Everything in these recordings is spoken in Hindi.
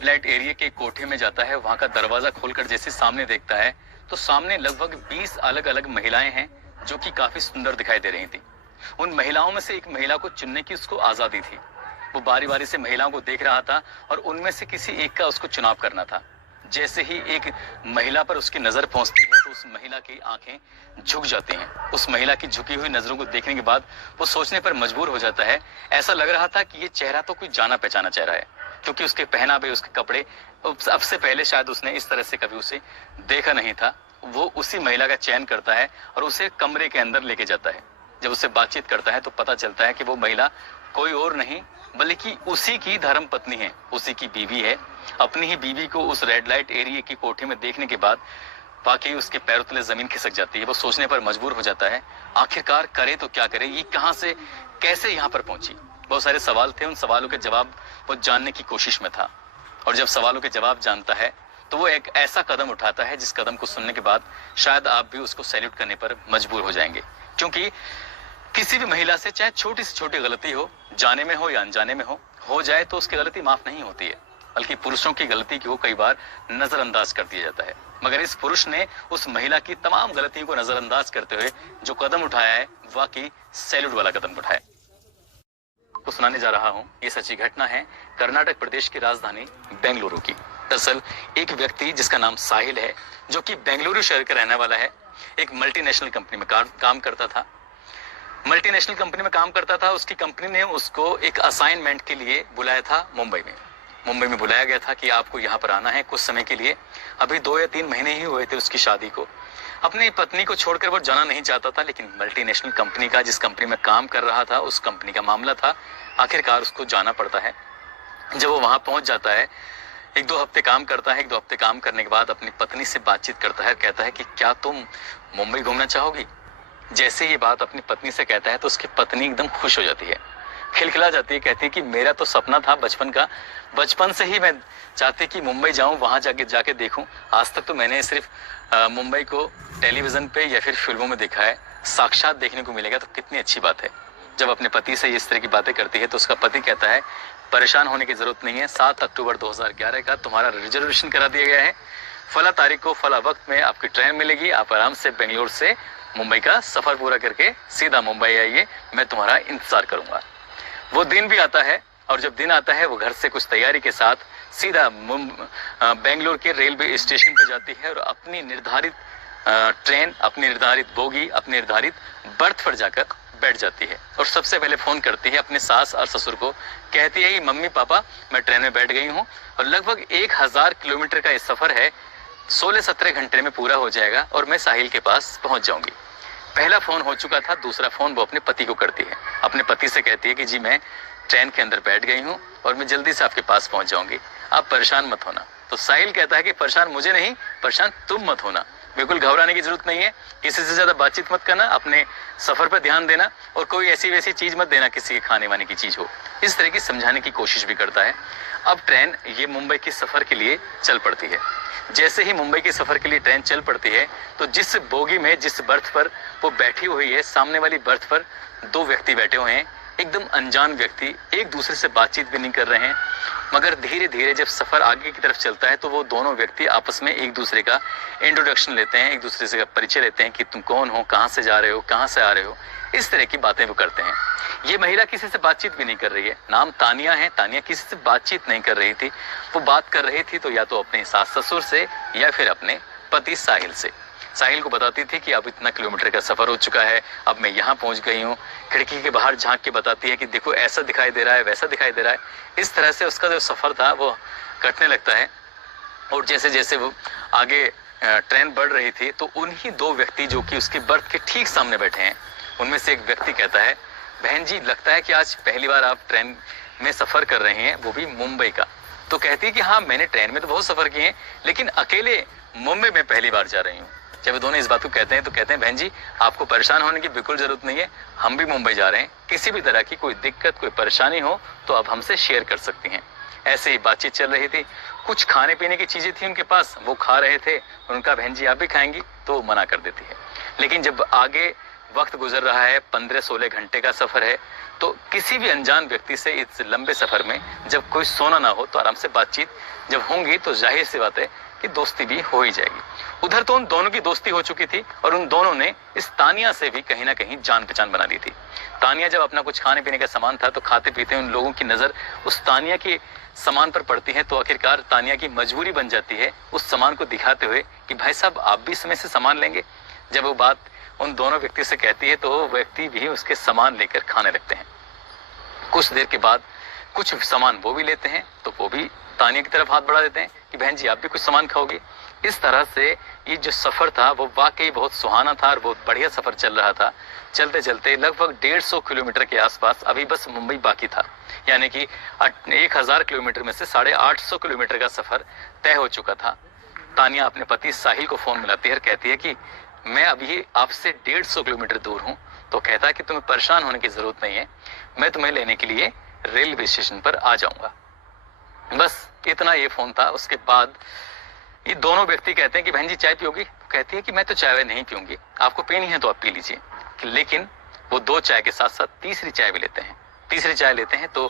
फ्लैट एरिया के कोठे में जाता है। वहां का दरवाजा खोलकर जैसे सामने देखता है तो सामने लगभग 20 अलग अलग महिलाएं हैं जो कि काफी सुंदर दिखाई दे रही थी। उन महिलाओं में से एक महिला को चुनने की उसको आजादी थी। वो बारी बारी से महिलाओं को देख रहा था और उनमें से किसी एक का उसको चुनाव करना था। जैसे ही एक महिला पर उसकी नजर पहुंचती है तो उस महिला की आंखें झुक जाती हैं। उस महिला की झुकी हुई नजरों को देखने के बाद वो सोचने पर मजबूर हो जाता है। ऐसा लग रहा था कि ये चेहरा तो कोई जाना पहचाना चेहरा है, क्योंकि उसके पहनावे, उसके कपड़े अब से पहले शायद उसने इस तरह से कभी उसे देखा नहीं था। वो उसी महिला का चयन करता है और उसे कमरे के अंदर लेके जाता है। जब उससे बातचीत करता है तो पता चलता है कि वो महिला कोई और नहीं बल्कि उसी की धर्म पत्नी है, उसी की बीवी है। अपनी ही बीवी को उस रेड लाइट एरिया की कोठे में देखने के बाद वाकई उसके पैरों तले जमीन खिसक जाती है। वो सोचने पर मजबूर हो जाता है, आखिरकार करे तो क्या करे, ये कहां से कैसे यहाँ पर पहुंची। बहुत सारे सवाल थे, उन सवालों के जवाब वो जानने की कोशिश में था। और जब सवालों के जवाब जानता है तो वो एक ऐसा कदम उठाता है जिस कदम को सुनने के बाद शायद आप भी उसको सैल्यूट करने पर मजबूर हो जाएंगे। क्योंकि किसी भी महिला से चाहे छोटी से छोटी गलती हो, जाने में हो या अनजाने में हो जाए तो उसकी गलती माफ नहीं होती है, बल्कि पुरुषों की गलती को कई बार नजरअंदाज कर दिया जाता है। मगर इस पुरुष ने उस महिला की तमाम गलतियों को नजरअंदाज करते हुए जो कदम उठाया है, वाकई सैल्यूट वाला कदम उठाया। को सुनाने जा रहा हूं, ये सच्ची घटना है कर्नाटक प्रदेश की राजधानी बेंगलुरु की। दरअसल एक व्यक्ति जिसका नाम साहिल है, जो कि बेंगलुरु शहर का रहने वाला है, एक मल्टीनेशनल कंपनी में काम करता था। मल्टीनेशनल कंपनी में काम करता था। उसकी कंपनी ने उसको एक असाइनमेंट के लिए बुलाया था मुंबई में बुलाया गया था कि आपको यहाँ पर आना है कुछ समय के लिए। अभी 2 या 3 महीने ही हुए थे उसकी शादी को। अपनी पत्नी को छोड़कर वो जाना नहीं चाहता था, लेकिन मल्टीनेशनल कंपनी का, जिस कंपनी में काम कर रहा था, उस कंपनी का मामला था, आखिरकार उसको जाना पड़ता है। जब वो वहां पहुंच जाता है, 1-2 हफ्ते काम करता है। 1-2 हफ्ते काम करने के बाद अपनी पत्नी से बातचीत करता है, कहता है कि क्या तुम मुंबई घूमना चाहोगी। जैसे ये बात अपनी पत्नी से कहता है तो उसकी पत्नी एकदम खुश हो जाती है, खिलखिला जाती है। कहती है कि मेरा तो सपना था बचपन का, बचपन से ही मैं चाहती कि मुंबई जाऊं, वहां जाके देखूं। आज तक तो मैंने सिर्फ मुंबई को टेलीविजन पे या फिर फिल्मों में देखा है, साक्षात देखने को मिलेगा तो कितनी अच्छी बात है। जब अपने पति से इस तरह की बातें करती है तो उसका पति कहता है, परेशान होने की जरूरत नहीं है, 7 अक्टूबर 2011 का तुम्हारा रिजर्वेशन करा दिया गया है। फला तारीख को फला वक्त में आपकी ट्रेन मिलेगी। आप आराम से बेंगलोर से मुंबई का सफर पूरा करके सीधा मुंबई आइए, मैं तुम्हारा इंतजार करूंगा। वो दिन भी आता है और जब दिन आता है वो घर से कुछ तैयारी के साथ सीधा बेंगलोर के रेलवे स्टेशन पे जाती है और अपनी निर्धारित ट्रेन, अपनी निर्धारित बोगी, अपनी निर्धारित बर्थ पर जाकर बैठ जाती है। और सबसे पहले फोन करती है अपने सास और ससुर को। कहती है कि मम्मी पापा, मैं ट्रेन में बैठ गई हूँ और लगभग 1000 किलोमीटर का ये सफर है, 16-17 घंटे में पूरा हो जाएगा और मैं साहिल के पास पहुंच जाऊंगी। पहला फोन हो चुका था, दूसरा फोन वो अपने पति को करती है। अपने पति से कहती है कि जी मैं ट्रेन के अंदर बैठ गई हूँ और मैं जल्दी से आपके पास पहुंच जाऊंगी, आप परेशान मत होना। तो साहिल कहता है कि परेशान मुझे नहीं, परेशान तुम मत होना, बिल्कुल घबराने की जरूरत नहीं है, किसी से ज्यादा बातचीत मत करना, अपने सफर पर ध्यान देना और कोई ऐसी वैसी चीज मत देना, किसी के खाने वाने की चीज हो। इस तरह की समझाने की कोशिश भी करता है। अब ट्रेन ये मुंबई के सफर के लिए चल पड़ती है। जैसे ही मुंबई के सफर के लिए ट्रेन चल पड़ती है तो जिस बोगी में, जिस बर्थ पर वो बैठी हुई है, सामने वाली बर्थ पर 2 व्यक्ति बैठे हुए हैं, एकदम अनजान व्यक्ति, एक दूसरे से बातचीत भी नहीं कर रहे हैं। मगर धीरे धीरे जब सफर आगे की तरफ चलता है तो वो दोनों व्यक्ति आपस में एक दूसरे का इंट्रोडक्शन लेते हैं, एक दूसरे से परिचय लेते हैं कि तुम कौन हो, कहाँ से जा रहे हो, कहाँ से आ रहे हो, इस तरह की बातें वो करते हैं। ये महिला किसी से बातचीत भी नहीं कर रही है, नाम तानिया है। तानिया किसी से बातचीत नहीं कर रही थी। वो बात कर रही थी तो या तो अपने सास ससुर से या फिर अपने पति साहिल से। साहिल को बताती थी कि अब इतना किलोमीटर का सफर हो चुका है, अब मैं यहाँ पहुंच गई हूँ। खिड़की के बाहर झांक के बताती है कि देखो ऐसा दिखाई दे रहा है, वैसा दिखाई दे रहा है। इस तरह से उसका जो सफर था वो कटने लगता है। और जैसे जैसे वो आगे ट्रेन बढ़ रही थी तो उन्हीं 2 व्यक्ति जो कि उसकी बर्थ के ठीक सामने बैठे हैं, उनमें से एक व्यक्ति कहता है, बहन जी लगता है कि आज पहली बार आप ट्रेन में सफर कर रहे हैं, वो भी मुंबई का। तो कहती है कि हाँ, मैंने ट्रेन में तो बहुत सफर किए हैं, लेकिन अकेले मुंबई में पहली बार जा रही हूँ। जब वो दोनों इस बात को कहते हैं तो कहते हैं, बहन जी आपको परेशान होने की बिल्कुल जरूरत नहीं है, हम भी मुंबई जा रहे हैं, किसी भी तरह की कोई दिक्कत, कोई परेशानी हो तो आप हमसे शेयर कर सकती हैं। ऐसे ही बातचीत चल रही थी। कुछ खाने पीने की चीजें थी उनके पास, वो खा रहे थे। उनका बहन जी आप भी खाएंगी, तो मना कर देती है। लेकिन जब आगे वक्त गुजर रहा है, 15-16 घंटे का सफर है। तो किसी भी अनजान व्यक्ति से इस लंबे सफर में जब कोई सोना ना हो तो आराम से बातचीत जब होंगी तो जाहिर सी बात है कि दोस्ती भी हो ही जाएगी। उधर तो उन दोनों की दोस्ती हो चुकी थी और उन दोनों ने इस तानिया से भी कहीं ना कहीं जान पहचान बना ली थी। तानिया जब अपना कुछ खाने पीने का सामान था तो खाते पीते उन लोगों की नजर उस तानिया के सामान पर पड़ती है, तो आखिरकार तानिया की मजबूरी बन जाती है उस सामान को दिखाते हुए कि भाई साहब आप भी इसमें से सामान लेंगे। जब वो बात उन दोनों व्यक्ति से कहती है तो वो व्यक्ति भी उसके सामान लेकर खाने लगते हैं। कुछ देर के बाद कुछ सामान वो भी लेते हैं तो वो भी तानिया की तरफ हाथ बढ़ा देते हैं कि बहन जी आप भी कुछ सामान खाओगे। इस तरह से ये जो सफर था वो वाकई बहुत सुहाना था और बहुत बढ़िया सफर चल रहा था। चलते चलते लगभग 150 किलोमीटर के आसपास अभी बस मुंबई बाकी था, यानी कि 1000 किलोमीटर में से 850 किलोमीटर का सफर तय हो चुका था। तानिया अपने पति साहिल को फोन मिलाती है और कहती है कि मैं अभी आपसे 150 किलोमीटर दूर हूँ। तो कहता है कि तुम्हें परेशान होने की जरूरत नहीं है, मैं तुम्हें लेने के लिए रेलवे स्टेशन पर आ जाऊंगा। बस इतना ये फोन था। उसके बाद ये दोनों व्यक्ति कहते हैं कि बहन जी चाय पियोगी? तो कहती है कि मैं तो चाय नहीं पीऊंगी, आपको पीनी है तो आप पी लीजिए। लेकिन वो 2 चाय के साथ साथ तीसरी चाय भी लेते हैं। तीसरी चाय लेते हैं तो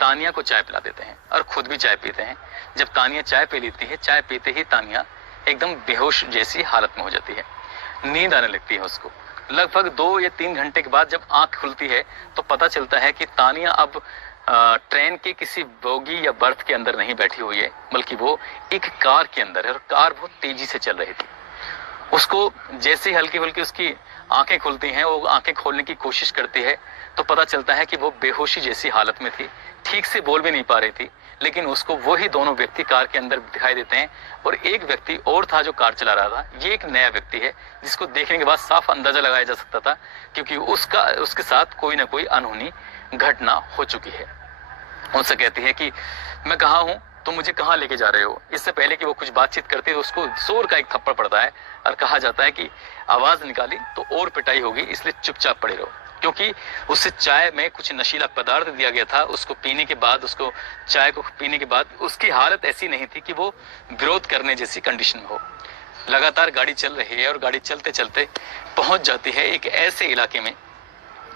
तानिया को चाय पिला देते हैं और खुद भी चाय पीते हैं। जब तानिया चाय पी लेती है, चाय पीते ही तानिया एकदम बेहोश जैसी हालत में हो जाती है, नींद आने लगती है उसको। लगभग 2 या 3 घंटे के बाद जब आंख खुलती है तो पता चलता है कि तानिया अब ट्रेन के किसी बोगी या बर्थ के अंदर नहीं बैठी हुई है, बल्कि वो एक कार के अंदर है और कार बहुत तेजी से चल रही थी। उसको जैसे हल्की हल्की उसकी आंखें खुलती हैं, वो आंखें खोलने की कोशिश करती है तो पता चलता है कि वो बेहोशी जैसी हालत में थी, ठीक से बोल भी नहीं पा रही थी। लेकिन उसको वही दोनों व्यक्ति कार के अंदर दिखाई देते हैं और एक व्यक्ति और था जो कार चला रहा था। ये एक नया व्यक्ति है जिसको देखने के बाद साफ अंदाजा लगाया जा सकता था क्योंकि उसके साथ कोई ना कोई अनहोनी घटना हो चुकी है। उनसे कहती है कि मैं कहाँ हूँ, तुम मुझे कहाँ लेके जा रहे हो। इससे पहले कि वो कुछ बातचीत करती है तो उसको जोर का एक थप्पड़ पड़ता है और कहा जाता है कि आवाज निकाली तो और पिटाई होगी, इसलिए चुपचाप पड़े रहो। क्योंकि उससे चाय में कुछ नशीला पदार्थ दिया गया था। उसको पीने के बाद, उसको चाय को पीने के बाद उसकी हालत ऐसी नहीं थी कि वो विरोध करने जैसी कंडीशन में हो। लगातार गाड़ी चल रही है और गाड़ी चलते चलते पहुंच जाती है एक ऐसे इलाके में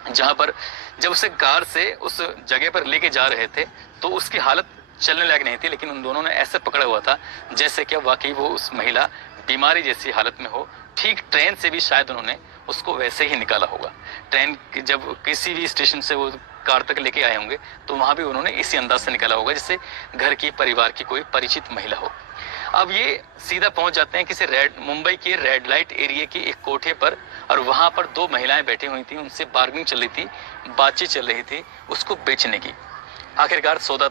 जहां पर जब उसे कार से उस जगह पर लेके जा रहे थे तो उसकी हालत चलने लायक नहीं थी, लेकिन उन दोनों ने ऐसे पकड़ा हुआ था जैसे कि वाकई वो उस महिला बीमारी जैसी हालत में हो। ठीक ट्रेन से भी शायद उन्होंने उसको वैसे ही निकाला होगा। ट्रेन जब किसी भी स्टेशन से वो कार तक लेके आए होंगे तो वहां भी उन्होंने इसी अंदाज से निकाला होगा जैसे घर की परिवार की कोई परिचित महिला हो। अब ये सीधा पहुंच जाते हैं किसी मुंबई के रेड लाइट एरिया के एक कोठे पर और वहां पर 2 महिलाएं बैठी हुई थी, उनसे बार्गेनिंग चल रही थी, बातचीत चल रही थी उसको बेचने की। आखिरकार सौदा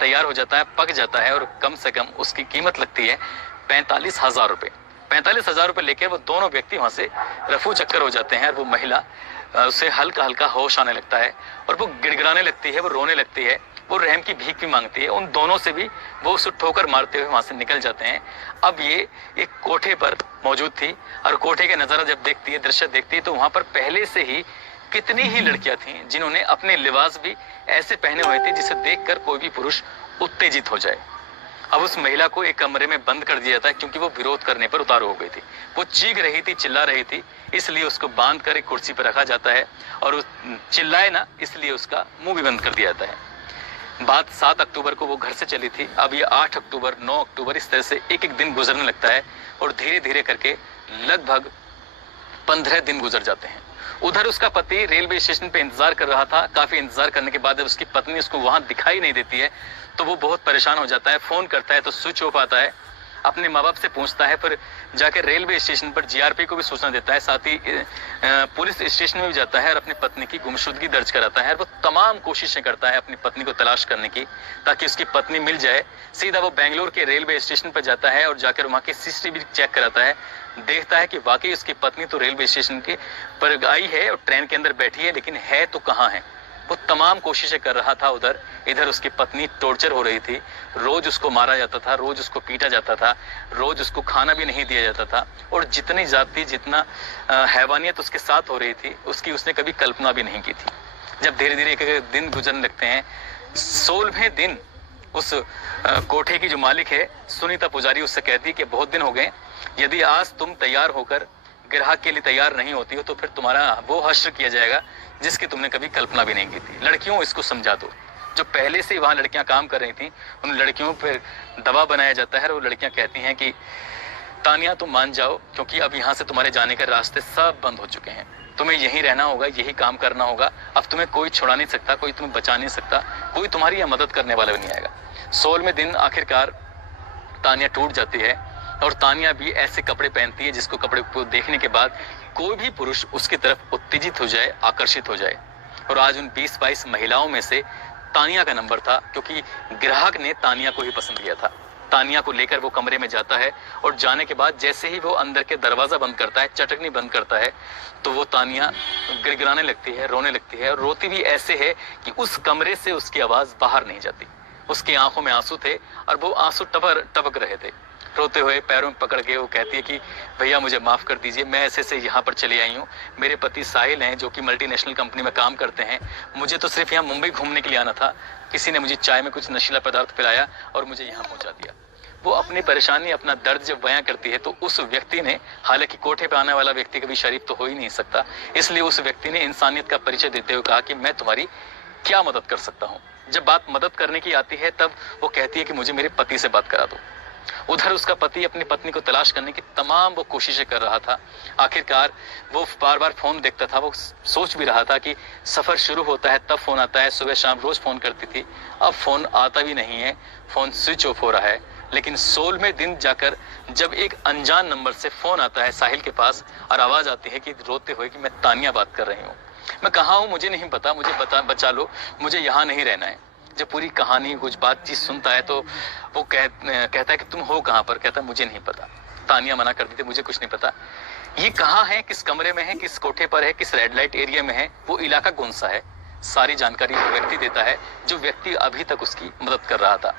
तैयार हो जाता है, पक जाता है और कम से कम उसकी कीमत लगती है 45,000 रुपए। 45,000 रुपए लेकर वो दोनों व्यक्ति वहां से रफू चक्कर हो जाते हैं और वो महिला उसे हल्का हल्का होश आने लगता है और वो गिड़गिड़ाने लगती है, वो रोने लगती है, वो रहम की भीख भी मांगती है। उन दोनों से भी वो उसे ठोकर मारते हुए वहां से निकल जाते हैं। अब ये एक कोठे पर मौजूद थी और कोठे का नजारा जब देखती है, दृश्य देखती है तो वहां पर पहले से ही कितनी ही लड़कियां थीं जिन्होंने अपने लिबास भी ऐसे पहने हुए थे जिसे देखकर कोई भी पुरुष उत्तेजित हो जाए। अब उस महिला को एक कमरे में बंद कर दिया जाता है क्योंकि वो विरोध करने पर उतारू हो गई थी। वो चीख रही थी, चिल्ला रही थी, इसलिए उसको बांध कर एक कुर्सी पर रखा जाता है और चिल्लाए ना इसलिए उसका मुंह भी बंद कर दिया जाता है। बात 7 अक्टूबर को वो घर से चली थी। अब ये 8 अक्टूबर, 9 अक्टूबर इस तरह से एक एक दिन गुजरने लगता है और धीरे धीरे करके लगभग 15 दिन गुजर जाते हैं। उधर उसका पति रेलवे स्टेशन पे इंतजार कर रहा था। काफी इंतजार करने के बाद जब उसकी पत्नी उसको वहां दिखाई नहीं देती है तो वो बहुत परेशान हो जाता है। फोन करता है तो स्विच ऑफ आता है। अपने माँ बाप से पूछता है, फिर जाकर रेलवे स्टेशन पर जीआरपी को भी सूचना देता है, साथ ही पुलिस स्टेशन में भी जाता है और अपनी पत्नी की गुमशुदगी दर्ज कराता है। वो तमाम कोशिशें करता है अपनी पत्नी को तलाश करने की ताकि उसकी पत्नी मिल जाए। सीधा वो बेंगलोर के रेलवे स्टेशन पर जाता है और जाकर वहां के सीसीटीवी चेक कराता है। देखता है कि वाकई उसकी पत्नी तो रेलवे स्टेशन के पर आई है और ट्रेन के अंदर बैठी है, लेकिन है तो कहाँ है। वो तमाम कोशिशें कर रहा था उधर। इधर उसकी पत्नी टॉर्चर हो रही थी, रोज उसको मारा जाता था, रोज उसको पीटा जाता था, रोज उसको खाना भी नहीं दिया जाता था और जितनी जाती जितना हैवानियत उसके साथ हो रही थी उसकी उसने कभी कल्पना भी नहीं की थी। जब धीरे धीरे एक दिन गुजरने लगते हैं, 16वें दिन उस कोठे की जो मालिक है सुनीता पुजारी उससे कहती है कि बहुत दिन हो गए, यदि आज तुम तैयार होकर ग्राहक के लिए तैयार नहीं होती हो तो फिर तुम्हारा वो हश्र किया जाएगा जिसकी तुमने कभी कल्पना भी नहीं की थी। लड़कियों, इसको समझा दो। जो पहले से वहां लड़कियां काम कर रही थी, उन लड़कियों पर दबाव बनाया जाता है और वो लड़कियां कहती हैं कि तानिया तुम मान जाओ, क्योंकि अब यहाँ से तुम्हारे जाने के रास्ते सब बंद हो चुके हैं, तुम्हें यहीं रहना होगा, यही काम करना होगा, अब तुम्हें कोई छुड़ा नहीं सकता, कोई तुम्हें बचा नहीं सकता, कोई तुम्हारी यह मदद करने वाला भी नहीं आएगा। 16वें दिन आखिरकार तानिया टूट जाती है और तानिया भी ऐसे कपड़े पहनती है जिसको कपड़े को देखने के बाद कोई भी पुरुष उसकी तरफ उत्तेजित हो जाए, आकर्षित हो जाए। और आज उन 20-22 महिलाओं में से तानिया का नंबर था, क्योंकि ग्राहक ने तानिया को ही पसंद किया था। तानिया को लेकर वो कमरे में जाता है और जाने के बाद जैसे ही वो अंदर के दरवाजा बंद करता है, चटकनी बंद करता है, तो वो तानिया गिड़गिड़ाने लगती है, रोने लगती है। और रोती भी ऐसे है कि उस कमरे से उसकी आवाज बाहर नहीं जाती। उसकी आंखों में आंसू थे और वो आंसू टपक रहे थे। रोते हुए पैरों में पकड़ के वो कहती है कि भैया मुझे माफ कर दीजिए, मैं ऐसे से यहाँ पर चली आई हूँ, मेरे पति साहिल हैं जो कि मल्टीनेशनल कंपनी में काम करते हैं, मुझे तो सिर्फ यहाँ मुंबई घूमने के लिए आना था, किसी ने मुझे चाय में कुछ नशीला पदार्थ पिलाया और मुझे यहाँ पहुंचा दिया। वो अपनी परेशानी, अपना दर्द जब बयां करती है तो उस व्यक्ति ने, हालांकि कोठे पे आने वाला व्यक्ति कभी शरीफ तो हो ही नहीं सकता, इसलिए उस व्यक्ति ने इंसानियत का परिचय देते हुए कहा कि मैं तुम्हारी क्या मदद कर सकता हूँ। जब बात मदद करने की आती है तब वो कहती है कि मुझे मेरे पति से बात करा दो। उधर उसका पति अपनी पत्नी को तलाश करने की तमाम वो कोशिशें कर रहा था। आखिरकार वो बार बार फोन देखता था, वो सोच भी रहा था कि सफर शुरू होता है तब फोन आता है, सुबह शाम रोज फोन करती थी, अब फोन आता भी नहीं है, फोन स्विच ऑफ हो रहा है। लेकिन 16वें दिन जाकर जब एक अनजान नंबर से फोन आता है साहिल के पास और आवाज आती है कि रोते हुए कि मैं तानिया बात कर रही हूँ, मैं कहाँ हूँ मुझे नहीं पता, मुझे बचा लो, मुझे यहाँ नहीं रहना है। जब पूरी कहानी कुछ बातचीत सुनता है तो वो कहता है कि तुम हो कहाँ पर? कहता है मुझे नहीं पता। तानिया मना करती थी, मुझे कुछ नहीं पता, ये कहाँ है, किस कमरे में है, किस कोठे पर है, किस रेड लाइट एरिया में है, वो इलाका कौन सा है, सारी जानकारी वो व्यक्ति देता है जो व्यक्ति अभी तक उसकी मदद कर रहा था।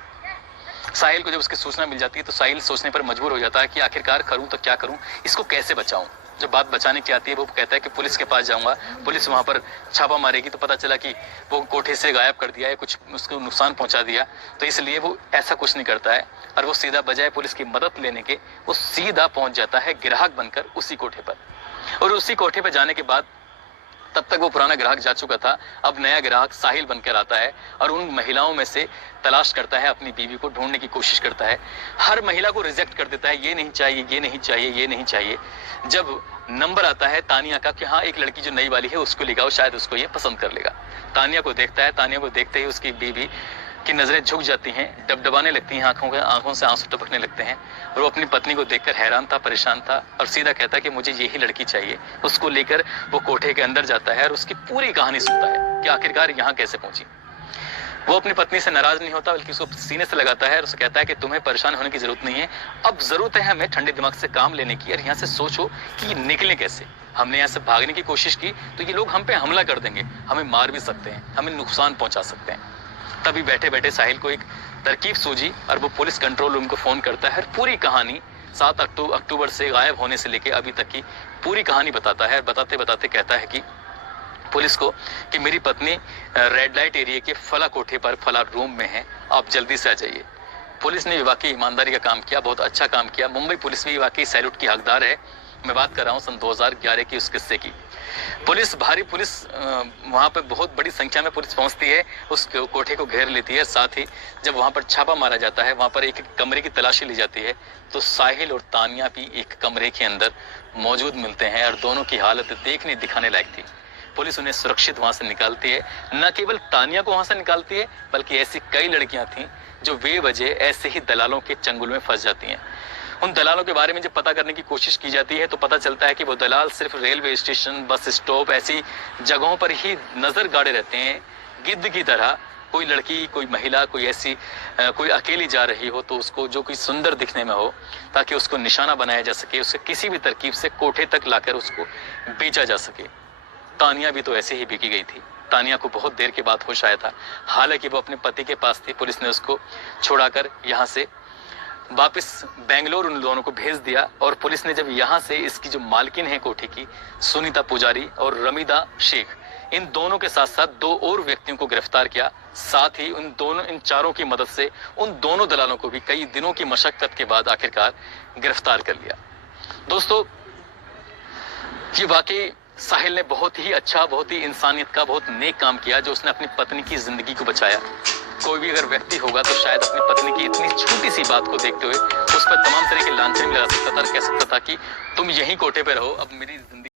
साहिल को जब उसकी सूचना मिल जाती है तो साहिल सोचने पर मजबूर हो जाता है कि आखिरकार करूं तो क्या करूं, इसको कैसे बचाऊं। जब बात बचाने की आती है वो कहता है कि पुलिस के पास जाऊंगा, पुलिस वहां पर छापा मारेगी तो पता चला कि वो कोठे से गायब कर दिया है, कुछ उसको नुकसान पहुंचा दिया, तो इसलिए वो ऐसा कुछ नहीं करता है और वो सीधा बजाय पुलिस की मदद लेने के वो सीधा पहुंच जाता है ग्राहक बनकर उसी कोठे पर। और उसी कोठे पर जाने के बाद तब तक वो पुराना ग्राहक जा चुका था, अब नया ग्राहक साहिल बनकर आता है और उन महिलाओं में से तलाश करता है, अपनी बीवी को ढूंढने की कोशिश करता है। हर महिला को रिजेक्ट कर देता है, ये नहीं चाहिए, ये नहीं चाहिए, ये नहीं चाहिए। जब नंबर आता है तानिया का कि हाँ एक लड़की जो नई वाली है उसको लिखाओ, शायद उसको ये पसंद कर लेगा। तानिया को देखता है, तानिया को देखते ही उसकी बीवी की नजरें झुक जाती हैं, डबडबाने लगती हैं, आंखों से आंसू टपकने लगते हैं और वो अपनी पत्नी को देखकर हैरान था, परेशान था और सीधा कहता है कि मुझे यही लड़की चाहिए। उसको लेकर वो कोठे के अंदर जाता है और उसकी पूरी कहानी सुनता है कि आखिरकार यहाँ कैसे पहुंची। वो अपनी पत्नी से नाराज नहीं होता बल्कि उसको सीने से लगाता है और उसे कहता है कि तुम्हें परेशान होने की जरूरत नहीं है, अब जरूरत है हमें ठंडे दिमाग से काम लेने की और यहाँ से सोचो कि निकले कैसे। हमने यहाँ से भागने की कोशिश की तो ये लोग हम पे हमला कर देंगे, हमें मार भी सकते हैं, हमें नुकसान पहुंचा सकते हैं। तभी बैठे बैठे साहिल को एक तरकीब सूझी और वो पुलिस कंट्रोल रूम को फोन करता है। पूरी कहानी 7 अक्टूबर से गायब होने से लेके अभी तक की पूरी कहानी बताता है। बताते बताते कहता है कि पुलिस को कि मेरी पत्नी रेड लाइट एरिया के फला कोठे पर फला रूम में है, आप जल्दी से आ जाइए। पुलिस ने वाकई ईमानदारी का काम किया, बहुत अच्छा काम किया। मुंबई पुलिस भी वाकई सैल्यूट की हकदार है। मैं बात कर रहा हूँ सन 2011 की उस किस्से की। भारी पुलिस वहां पर बहुत बड़ी संख्या में पुलिस पहुंचती है, उस कोठे को घेर लेती है। साथ ही जब वहां पर छापा मारा जाता है, वहां पर एक कमरे की तलाशी ली जाती है तो साहिल और तानिया भी एक कमरे के अंदर मौजूद मिलते हैं और दोनों की हालत देखने दिखाने लायक थी। पुलिस उन्हें सुरक्षित वहां से निकालती है। न केवल तानिया को वहां से निकालती है बल्कि ऐसी कई लड़कियां थीं जो बेवजह ऐसे ही दलालों के चंगुल में फंस जाती हैं। उन दलालों के बारे में जब पता करने की कोशिश की जाती है तो पता चलता है कि वो दलाल सिर्फ रेलवे स्टेशन, बस स्टॉप ऐसी जगहों पर ही नजर गाड़े रहते हैं। गिद्ध की तरह कोई लड़की, कोई महिला, कोई ऐसी कोई अकेली जा रही हो तो उसको जो कोई सुंदर दिखने में हो ताकि उसको निशाना बनाया जा सके, उसे किसी भी तरकीब से कोठे तक लाकर उसको बेचा जा सके। तानिया भी तो ऐसे ही बिकी गई थी। तानिया को बहुत देर के बाद होश आया था। हालांकि वो अपने पति के पास थी। पुलिस ने उसको छोड़ाकर यहाँ से वापस बेंगलोर उन दोनों को भेज दिया और पुलिस ने जब यहाँ से इसकी जो मालकिन है कोठी की, सुनीता पुजारी और रमीदा शेख, इन दोनों के साथ साथ 2 और व्यक्तियों को गिरफ्तार किया। साथ ही इन चारों की मदद से उन दोनों दलालों को भी कई दिनों की मशक्कत के बाद आखिरकार गिरफ्तार कर लिया। दोस्तों, ये वाकई साहिल ने बहुत ही अच्छा, बहुत ही इंसानियत का, बहुत नेक काम किया जो उसने अपनी पत्नी की जिंदगी को बचाया। कोई भी अगर व्यक्ति होगा तो शायद अपनी पत्नी की इतनी छोटी सी बात को देखते हुए उस पर तमाम तरह के लांछन लगा सकता था और कह सकता था कि तुम यहीं कोठे पे रहो, अब मेरी जिंदगी